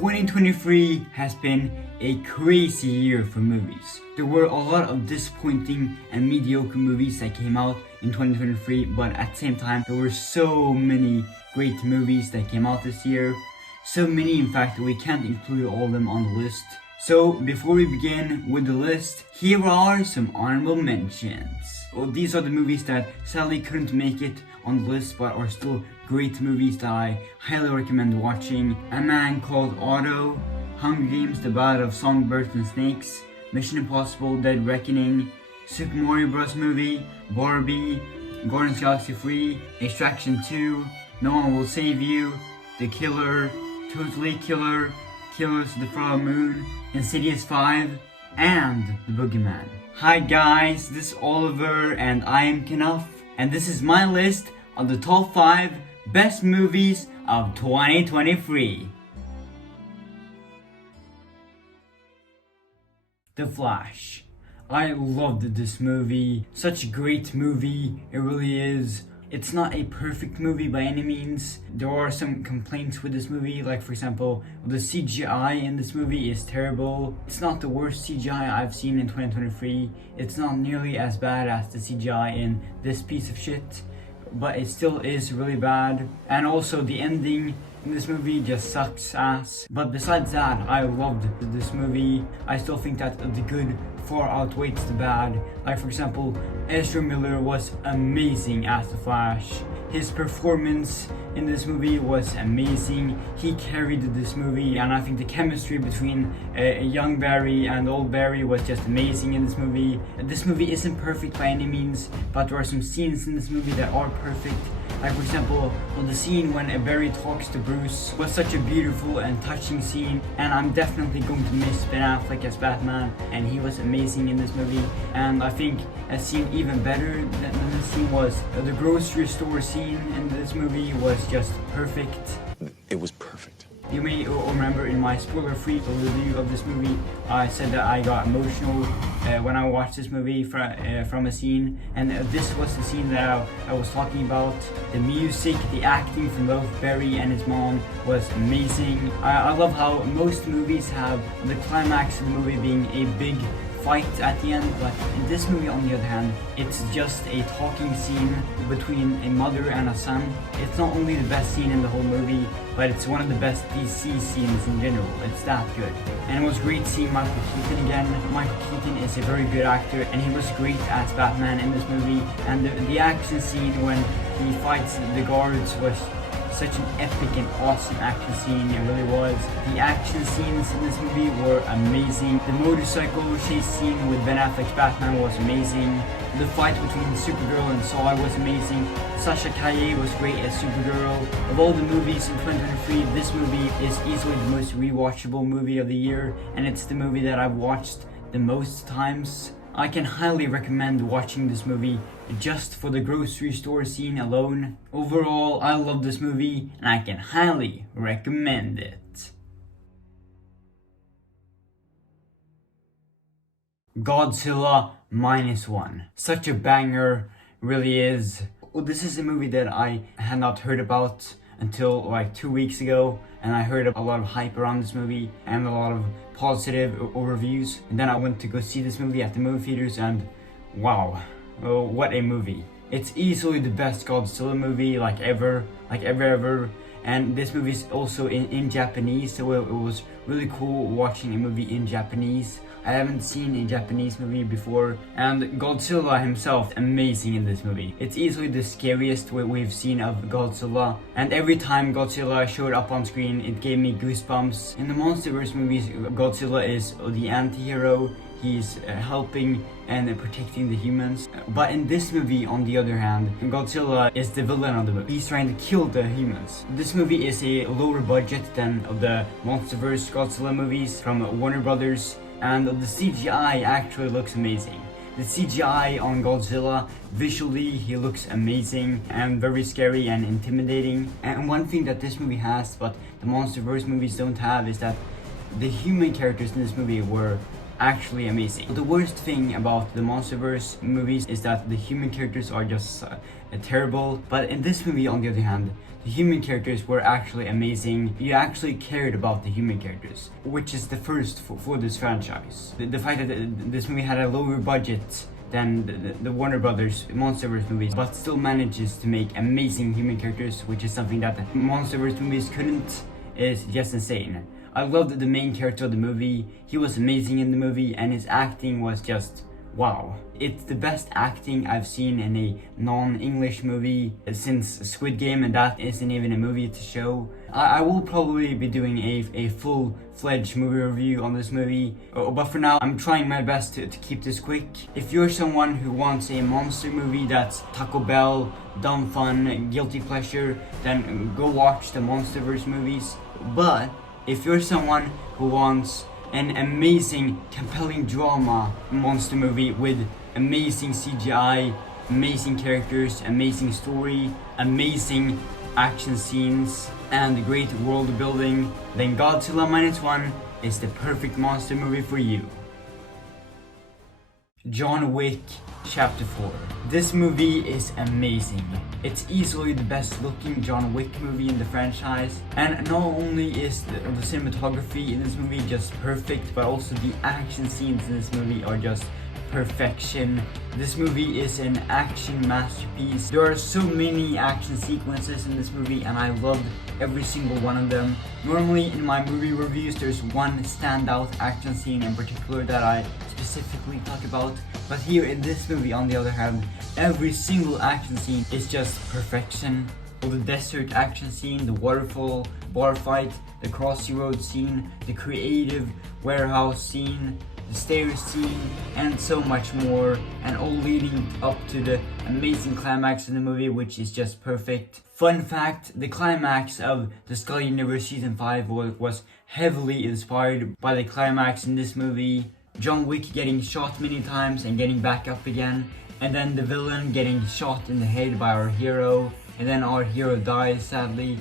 2023 has been a crazy year for movies. There were a lot of disappointing and mediocre movies that came out in 2023, but at the same time, there were so many great movies that came out this year. So many, in fact, that we can't include all of them on the list. So, before we begin with the list, here are some honorable mentions. Well, these are the movies that sadly couldn't make it on the list, but are still great movies that I highly recommend watching. A Man Called Otto, Hunger Games: The Ballad of Songbirds and Snakes, Mission Impossible: Dead Reckoning, Super Mario Bros. Movie, Barbie, Guardians of the Galaxy 3, Extraction 2, No One Will Save You, The Killer, Totally Killer, Killers of the Flower Moon, Insidious 5, and The Boogeyman. Hi guys, this is Oliver and I am Knuff, and this is my list of the top 5 best movies of 2023. The Flash. I loved this movie. Such a great movie, it really is. It's not a perfect movie by any means. There are some complaints with this movie, like for example, the CGI in this movie is terrible. It's not the worst CGI I've seen in 2023. It's not nearly as bad as the CGI in this piece of shit, but it still is really bad. And also the ending in this movie just sucks ass. But besides that, I loved this movie. I still think that the good far outweighs the bad. Like for example, Ezra Miller was amazing as the Flash. His performance in this movie was amazing. He carried this movie, and I think the chemistry between young Barry and old Barry was just amazing in this movie. This movie isn't perfect by any means, but there are some scenes in this movie that are perfect. Like for example, the scene when Barry talks to Bruce was such a beautiful and touching scene, and I'm definitely going to miss Ben Affleck as Batman, and he was amazing in this movie. And I think a scene even better than this scene was the grocery store scene in this movie was just perfect. It was perfect. You may remember in my spoiler-free review of this movie, I said that I got emotional when I watched this movie from a scene, and this was the scene that I was talking about. The music, the acting from both Barry and his mom was amazing. I love how most movies have the climax of the movie being a big fight at the end, but in this movie on the other hand, it's just a talking scene between a mother and a son. It's not only the best scene in the whole movie, but it's one of the best DC scenes in general. It's that good. And it was great seeing Michael Keaton again. Michael Keaton is a very good actor, and he was great as Batman in this movie. And the action scene when he fights the guards was such an epic and awesome action scene. It really was. The action scenes in this movie were amazing. The motorcycle chase scene with Ben Affleck's Batman was amazing. The fight between Supergirl and Saw was amazing. Sasha Calle was great as Supergirl. Of all the movies in 2023, this movie is easily the most rewatchable movie of the year, and it's the movie that I've watched the most times. I can highly recommend watching this movie just for the grocery store scene alone. Overall, I love this movie and I can highly recommend it. Godzilla -1. Such a banger, really is. Well, this is a movie that I had not heard about until like 2 weeks ago, and I heard a lot of hype around this movie and a lot of positive reviews, and then I went to go see this movie at the movie theaters, and wow, oh, what a movie. It's easily the best Godzilla movie like ever, and this movie is also in Japanese, so it was really cool watching a movie in Japanese. I haven't seen a Japanese movie before, and Godzilla himself, amazing in this movie. It's easily the scariest we've seen of Godzilla, and every time Godzilla showed up on screen, it gave me goosebumps. In the MonsterVerse movies, Godzilla is the anti-hero. He's helping and protecting the humans. But in this movie, on the other hand, Godzilla is the villain of the movie. He's trying to kill the humans. This movie is a lower budget than the MonsterVerse Godzilla movies from Warner Brothers, and the CGI actually looks amazing. The CGI on Godzilla, visually he looks amazing and very scary and intimidating. And one thing that this movie has, but the MonsterVerse movies don't have, is that the human characters in this movie were actually amazing. The worst thing about the MonsterVerse movies is that the human characters are just terrible, but in this movie on the other hand, the human characters were actually amazing. You actually cared about the human characters, which is the first for this franchise. The fact that this movie had a lower budget than the Warner Brothers MonsterVerse movies, but still manages to make amazing human characters, which is something that the MonsterVerse movies couldn't, is just insane. I loved the main character of the movie. He was amazing in the movie, and his acting was just wow. It's the best acting I've seen in a non-English movie since Squid Game, and that isn't even a movie to show. I will probably be doing a full-fledged movie review on this movie, but for now I'm trying my best to keep this quick. If you're someone who wants a monster movie that's Taco Bell, dumb fun, guilty pleasure, then go watch the MonsterVerse movies. But if you're someone who wants an amazing, compelling drama monster movie with amazing CGI, amazing characters, amazing story, amazing action scenes, and great world building, then Godzilla Minus One is the perfect monster movie for you. John Wick Chapter 4. This movie is amazing. It's easily the best looking John Wick movie in the franchise, and not only is the cinematography in this movie just perfect, but also the action scenes in this movie are just perfection. This movie is an action masterpiece. There are so many action sequences in this movie, and I loved every single one of them. Normally in my movie reviews there's one standout action scene in particular that I specifically talk about, but here in this movie, on the other hand, every single action scene is just perfection. The desert action scene, the waterfall bar fight, the crossy road scene, the creative warehouse scene, the stairs scene, and so much more, and all leading up to the amazing climax in the movie, which is just perfect. Fun fact, the climax of the Skull Universe Season 5 was heavily inspired by the climax in this movie. John Wick getting shot many times and getting back up again, and then the villain getting shot in the head by our hero, and then our hero dies sadly,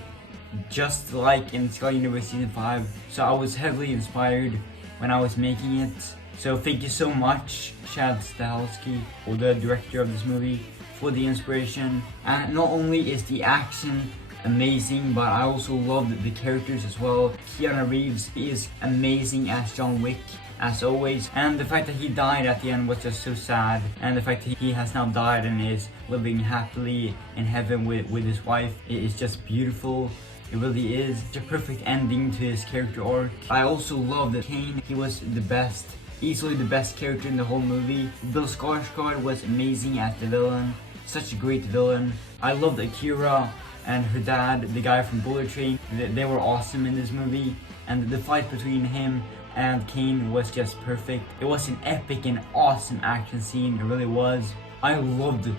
just like in Skull Universe Season 5. So I was heavily inspired when I was making it. So thank you so much, Chad Stahelski, or the director of this movie, for the inspiration. And not only is the action amazing, but I also loved the characters as well. Keanu Reeves is amazing as John Wick, as always, and the fact that he died at the end was just so sad, and the fact that he has now died and is living happily in heaven with his wife is just beautiful. It really is a perfect ending to his character arc. I also love that Kane, he was the best, easily the best character in the whole movie. Bill Skarsgård was amazing as the villain, such a great villain. I loved Akira and her dad, the guy from Bullet Train. They were awesome in this movie, and the fight between him and Kane was just perfect. It was an epic and awesome action scene, it really was. I loved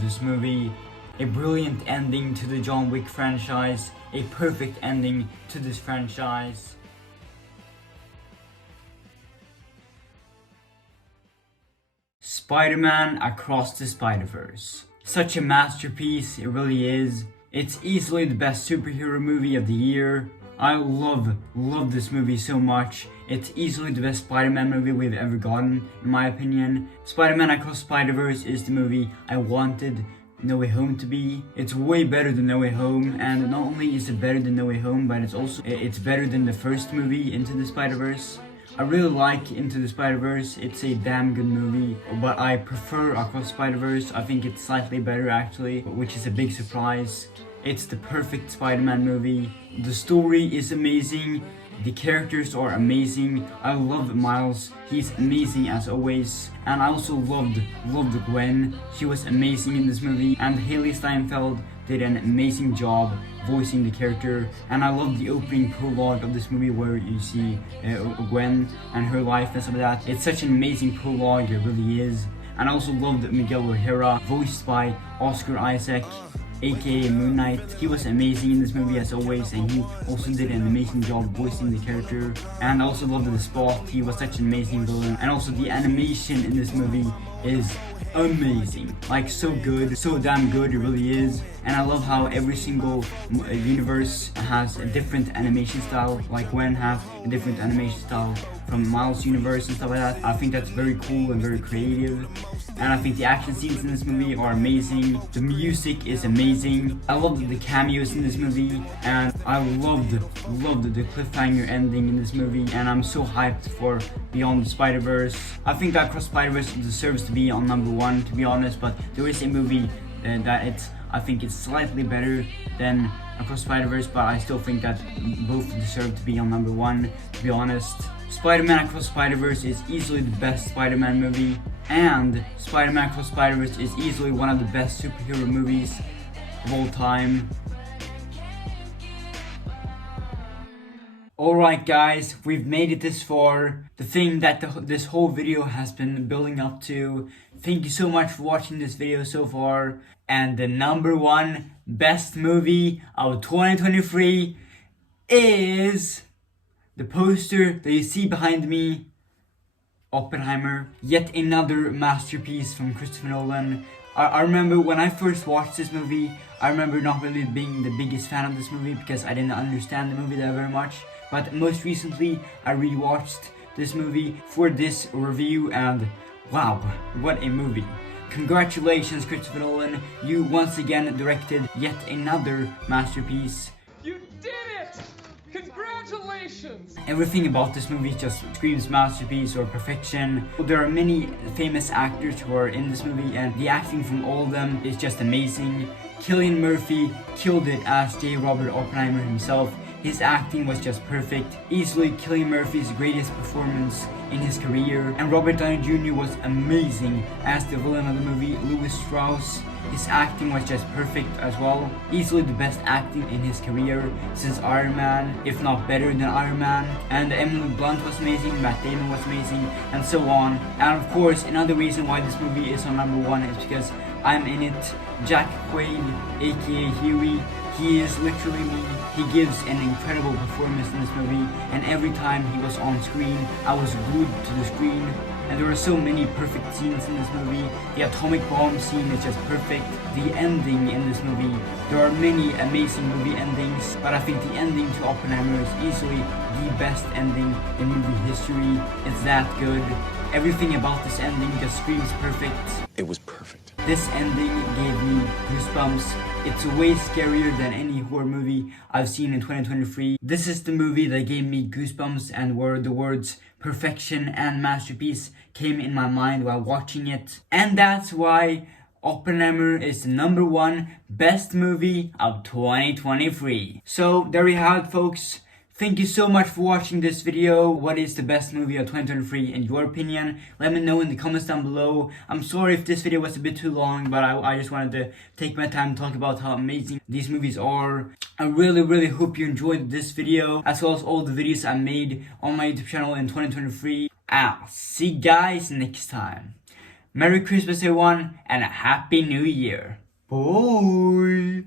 this movie. A brilliant ending to the John Wick franchise, a perfect ending to this franchise. Spider-Man Across the Spider-Verse. Such a masterpiece, it really is. It's easily the best superhero movie of the year. I love this movie so much. It's easily the best Spider-Man movie we've ever gotten, in my opinion. Spider-Man Across Spider-Verse is the movie I wanted No Way Home to be. It's way better than No Way Home, and not only is it better than No Way Home, but it's better than the first movie, Into the Spider-Verse. I really like Into the Spider-Verse. It's a damn good movie, but I prefer Across Spider-Verse. I think it's slightly better actually, which is a big surprise. It's the perfect Spider-Man movie. The story is amazing. The characters are amazing. I love Miles. He's amazing as always. And I also loved Gwen. She was amazing in this movie. And Haley Steinfeld did an amazing job voicing the character. And I love the opening prologue of this movie where you see Gwen and her life and some of that. It's such an amazing prologue, it really is. And I also loved Miguel O'Hara, voiced by Oscar Isaac, aka Moon Knight. He was amazing in this movie as always, and he also did an amazing job voicing the character. And I also loved the Spot. He was such an amazing villain. And also the animation in this movie is amazing, like so good, so damn good, it really is. And I love how every single universe has a different animation style, like Gwen has a different animation style, from Miles universe and stuff like that. I think that's very cool and very creative. And I think the action scenes in this movie are amazing. The music is amazing. I loved the cameos in this movie, and I loved the cliffhanger ending in this movie. And I'm so hyped for Beyond the Spider-Verse. I think that Across Spider-Verse deserves to be on number 1, to be honest. But there is a movie that I think it's slightly better than Across Spider-Verse, but I still think that both deserve to be on number 1, to be honest. Spider-Man Across Spider-Verse is easily the best Spider-Man movie, and Spider-Man Across Spider-Verse is easily one of the best superhero movies of all time. Alright guys, we've made it this far. The thing that this whole video has been building up to. Thank you so much for watching this video so far. And the number 1 best movie of 2023 is the poster that you see behind me, Oppenheimer. Yet another masterpiece from Christopher Nolan. I remember when I first watched this movie, I remember not really being the biggest fan of this movie because I didn't understand the movie that very much. But most recently, I rewatched this movie for this review, and wow, what a movie. Congratulations, Christopher Nolan. You once again directed yet another masterpiece. You did it! Congratulations! Everything about this movie just screams masterpiece or perfection. There are many famous actors who are in this movie, and the acting from all of them is just amazing. Cillian Murphy killed it as J. Robert Oppenheimer himself. His acting was just perfect. Easily Cillian Murphy's greatest performance in his career. And Robert Downey Jr. was amazing as the villain of the movie, Louis Strauss. His acting was just perfect as well. Easily the best acting in his career since Iron Man, if not better than Iron Man. And Emily Blunt was amazing, Matt Damon was amazing, and so on. And of course, another reason why this movie is on number 1 is because I'm in it. Jack Quaid, aka Huey, he is literally me. He gives an incredible performance in this movie, and every time he was on screen, I was glued to the screen. And there are so many perfect scenes in this movie. The atomic bomb scene is just perfect. The ending in this movie, there are many amazing movie endings, but I think the ending to Oppenheimer is easily the best ending in movie history. It's that good. Everything about this ending just screams perfect. It was perfect. This ending gave me goosebumps. It's way scarier than any horror movie I've seen in 2023. This is the movie that gave me goosebumps and where the words perfection and masterpiece came in my mind while watching it. And that's why Oppenheimer is the number 1 best movie of 2023. So there you have it, folks. Thank you so much for watching this video. What is the best movie of 2023 in your opinion? Let me know in the comments down below. I'm sorry if this video was a bit too long, but I just wanted to take my time to talk about how amazing these movies are. I really hope you enjoyed this video, as well as all the videos I made on my YouTube channel in 2023. I'll see you guys next time. Merry Christmas everyone, and a Happy New Year. Bye!